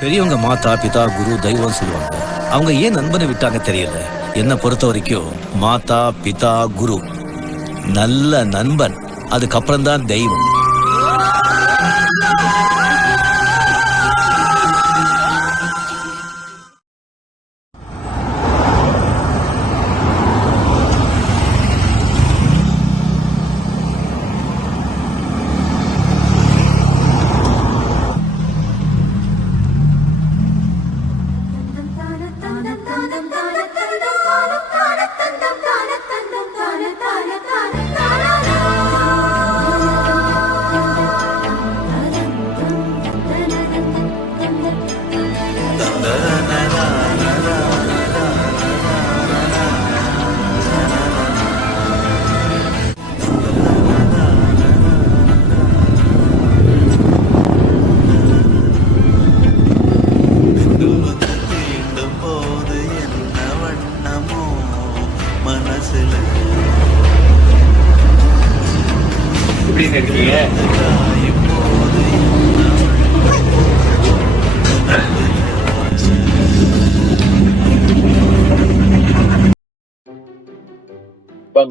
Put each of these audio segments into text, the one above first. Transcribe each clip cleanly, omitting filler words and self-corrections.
பெரியவங்க மாதா பிதா குரு தெய்வம் சொல்லுவாங்க. அவங்க ஏன் நண்பனை விட்டாங்க தெரியல. என்னை பொறுத்த வரைக்கும் மாதா பிதா குரு நல்ல நண்பன், அதுக்கப்புறம் தான் தெய்வம்.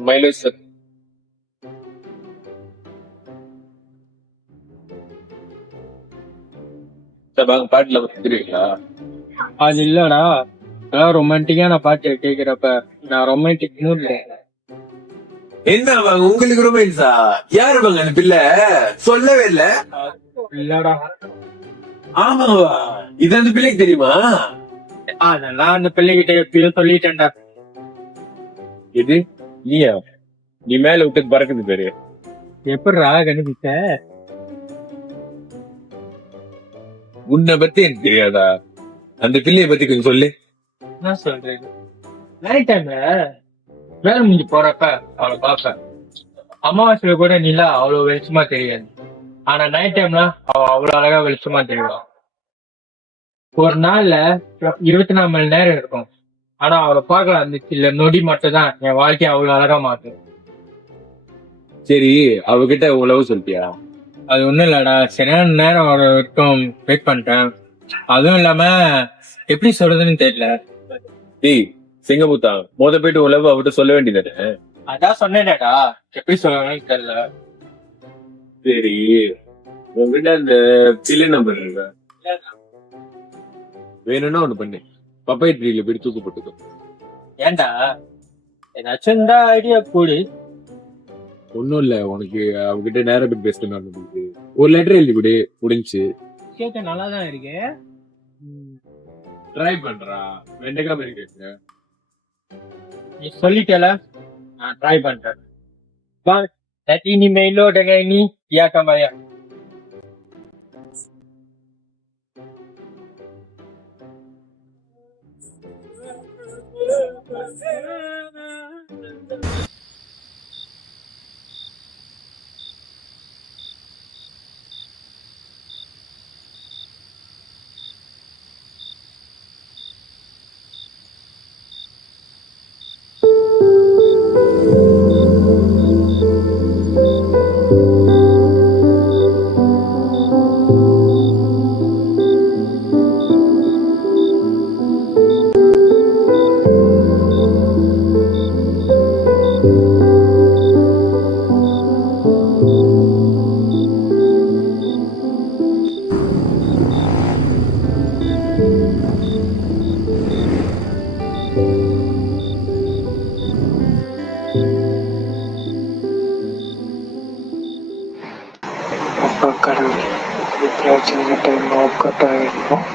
Mileage sir. பாட்டுல தெரியுங்களா? அது இல்லடா, அதான் ரொமான்டிக்கான பாட்டு கேக்குறப்ப நான் ரொமான்டிக் மூட்ல. என்ன உங்களுக்கு ரொமான்ஸா? யாரு பாங்க அந்த பிள்ளை? சொல்லவே இல்ல. இல்லடா. ஆமாவா? இது அந்த பிள்ளைக்கு தெரியுமா? அதெல்லாம் அந்த பிள்ளைகிட்ட எப்பயும் சொல்லிட்டேன்டா. இது நீயா? நீ மேல விட்டு பறக்குது பேரு. எப்படிடா கண்டுபிடிச்ச? உன்னை பத்தி எனக்கு தெரியாதா? அந்த பிள்ளைய பத்தி கொஞ்சம் சொல்லு. என்ன சொல்றது? நைட் டைம்ல வேலை முடிஞ்சு போறப்ப அவளை பாப்பேன். அமாவாசையில கூட நிலா அவ்வளவு வெளிச்சமா தெரியாது. ஆனா நைட் டைம்ல அவ அவ்வளவு அழகா வெளிச்சமா தெரியும். ஒரு நாள்ல 24 மணி நேரம் இருக்கும். ஆனா அவளை பார்க்கலாம் அந்த இல்ல நொடி மட்டும் தான் என் வாழ்க்கையை அவ்வளவு அழகா மாத்தும். சரி, அவகிட்ட உழவு சொல்லிட்டியா? அது ஒண்ணும் இல்லடா, சரியான நேரம் வர வரைக்கும் வெயிட் பண்ணிட்டேன். அதுவும் இல்லாம எப்படி சொல்றதுன்னு தெரியல. டேய் சிங்கமுத்தா, போயிட்டு உழவு அவட்ட சொல்ல வேண்டியதானே? அதான் சொன்னேன்டா, எப்படி சொல்றதுன்னு தெரியல. சரி, உங்ககிட்ட அந்த பிள்ளை நம்பர் இருக்கா? வேணும்னா ஒண்ணு பண்ணு, பப்பாய் ட்ரீல போயிட்டு தூக்கு போட்டுக்கோ. ஏன்டா ஏதாச்சும் இருந்தா ஐடியா கூடு. ஒன்னும் இல்ல, உனக்கு அவகிட்ட நேரம் போய் பேசணும். ஒரு லெட்டர் எழுதி கொடு, முடிஞ்சு. கேட்க நல்லாதான் இருக்கு. ட்ரை பண்றா, வெண்டைக்காம இருக்கு. நீ சொல்லிட்டல, நான் ட்ரை பண்றேன். இனிமேலோட நீ யாக்கமாயா. கடவுள் சின்ன டைம் ஆஃப் கட் ஆகிருக்கும்.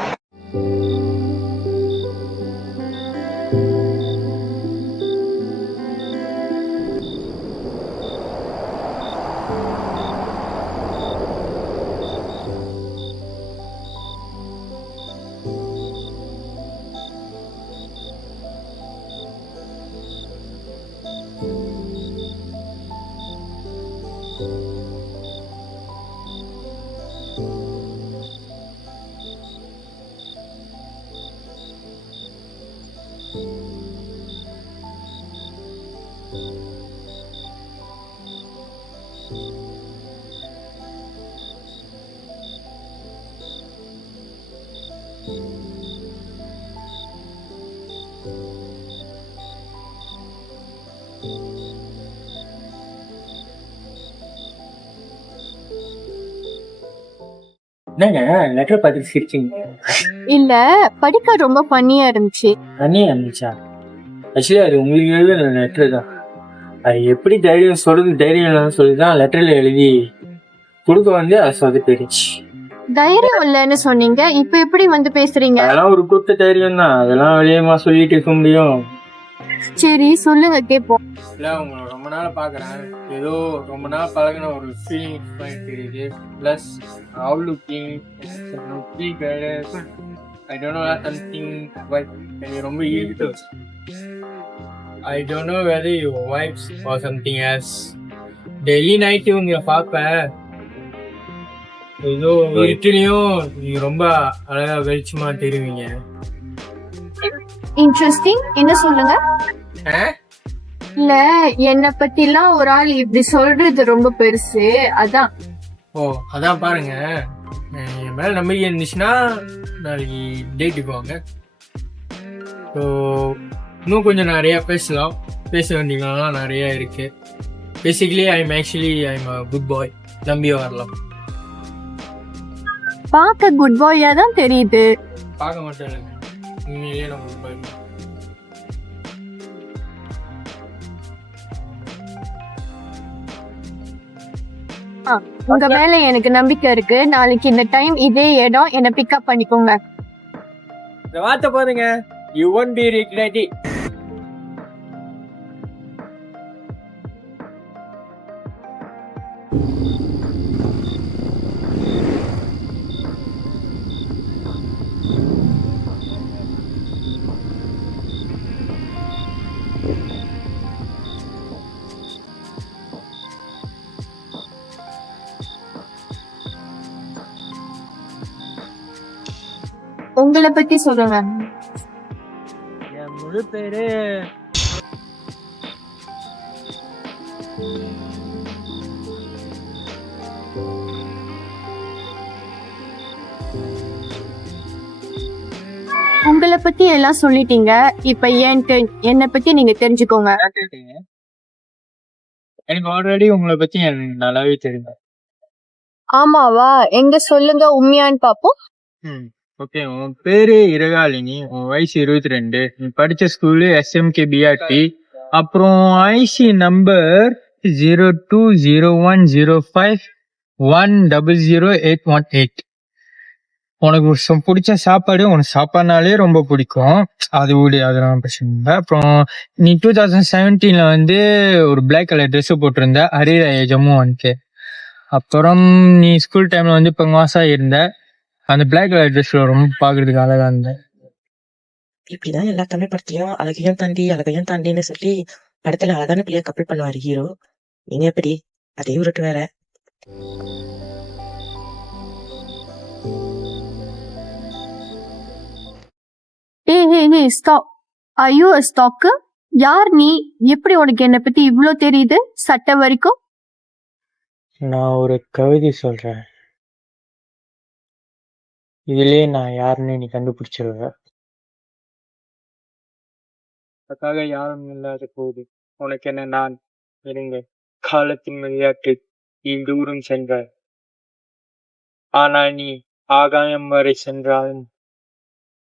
என்னங்க லெட்டர் பார்த்து சிரிச்சிங்க? இல்ல, படிக்க ரொம்ப ஃபன்னியா இருந்துச்சு. அண்ணே இருந்துச்சா? ஆக்சுவலி அது உங்களுக்கு எழுதின லெட்டர் தான். அது எப்படி தைரியம் சொல்றது தைரியம் இல்லைன்னு சொல்லி தான் லெட்டர்ல எழுதி கொடுக்க வந்து அதை சொதப்பிடுச்சு. தைரியம் இல்லைன்னு சொன்னீங்க, இப்ப எப்படி வந்து பேசுறீங்க? அதெல்லாம் ஒரு கூட்ட தைரியம் தான். அதெல்லாம் வெளியமா சொல்லிட்டு இருக்க முடியும்? சரி சொல்லுங்க கேப்போம். இல்ல உங்களை ரொம்ப நாள் பாக்குறேன், ஏதோ ரொம்ப நாள் பழகின ஒரு ஃபீலிங் தெரியுது. Plus outlooking I don't know something but எனக்கு ரொம்ப ஈர்த்து. I don't know whether you vibes are something else. Daily night இவங்க பார்ப்பேன், ஏதோ இருட்டுலயும் நீங்க ரொம்ப அழகா வெளிச்சமா தெரிவிங்க. இன்ட்ரெஸ்டிங், என்ன சொல்லுங்க? இல்ல, என்ன பத்திலாம் ஒரு ஆள் இப்படி சொல்றது ரொம்ப பெருசு, அதான். ஓ அதான் பாருங்க, என் மேல நம்பிக்கை இருந்துச்சுன்னா நாளைக்கு டேட்டுக்கு வாங்க. ஸோ இன்னும் கொஞ்சம் நிறைய பேசலாம், பேச வேண்டியதுலாம் நிறைய இருக்கு. பேசிக்கலி ஐம் அ குட் பாய், நம்பி வரலாம். பார்க்க குட் பாயா தான் தெரியுது. பார்க்க மாட்டேன் இல்லைங்க, உண்மையிலேயே நான் குட் பாய். உங்க மேல எனக்கு நம்பிக்கை இருக்கு. நாளைக்கு இந்த டைம் இதே இடம் என்ன பிக்கப் பண்ணிக்கோங்க. இந்த வார்த்தை பாருங்க, யூ ஒன்ட் பி ரிக்ரெட்டிங். உங்களை பத்தி சொல்லுங்க. என் முழு பேரு உங்களை பத்தி எல்லாம் சொல்லிட்டீங்க, இப்ப என்னை பத்தி நீங்க தெரிஞ்சுக்கோங்க. எனக்கு ஆல்ரெடி உங்களை பத்தி எனக்கு நல்லாவே தெரியும். ஆமாவா? எங்க சொல்லுங்க, உண்மையான்னு பாப்போம். ஓகே, உன் பேரு இரகாலினி, உன் வயசு 22, நீ படிச்ச ஸ்கூலு SMKBRT, அப்புறம் ஐசி நம்பர் 020105100818. உனக்கு பிடிச்ச சாப்பாடு, உனக்கு சாப்பாடுனாலே ரொம்ப பிடிக்கும், அதெல்லாம் பிரச்சனை இல்லை. அப்புறம் நீ 2017 வந்து ஒரு பிளாக் கலர் ட்ரெஸ் போட்டிருந்த, ஹரிரா ஜம்மு வந்துட்டு. அப்புறம் நீ ஸ்கூல் டைம்ல வந்து இப்போ மாசா இருந்த, அந்த பிளாக் கலர் ட்ரெஸ்ல ரொம்ப பாக்குறதுக்கு அழகா இருந்தேன். இப்படிதான் எல்லா தமிழ் படத்துலயும் அழகையும் தாண்டின்னு சொல்லி படத்துல அழகான பிள்ளைய கப்பல் பண்ணுவாரு ஹீரோ. நீங்க எப்படி அதே உருட்டு வேற. ஏய் stop. Are you a stalker? யார் நீ? எப்படி உனக்கு என்னை பத்தி இவ்ளோ தெரியுது சட்டை வரைக்கும்? நான் ஒரு கவிதை சொல்றேன், இதுலயே நான் யாருன்னு நீ கண்டுபிடிச்சிருவ. அதுக்காக யாரும் இல்லாத போது உனக்கு என்ன நான் இருங்க. காலத்தின் விளையாட்டு நீ தூரம் சென்றாய், ஆனால் நீ ஆகாயம் வரை சென்றாலும்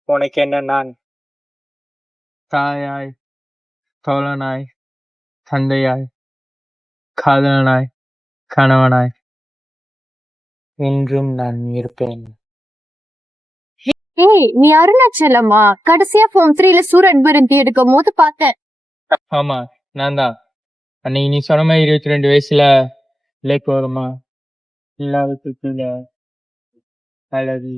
உனக்கு என்ன நான். தாயாய், தோழனாய், தந்தையாய், காதலனாய், கணவனாய் என்றும் நான் இருப்பேன். ஏய், நீ அருணாச்சலமா? கடைசியா Form 3ல சூரன் விருந்தி எடுக்கும் போது பார்த்தேன். ஆமா, நான் தான். அன்னைக்கு நீ சொன்ன மாதிரி 22 வயசுல லேக் வருமா இல்லாத அல்லது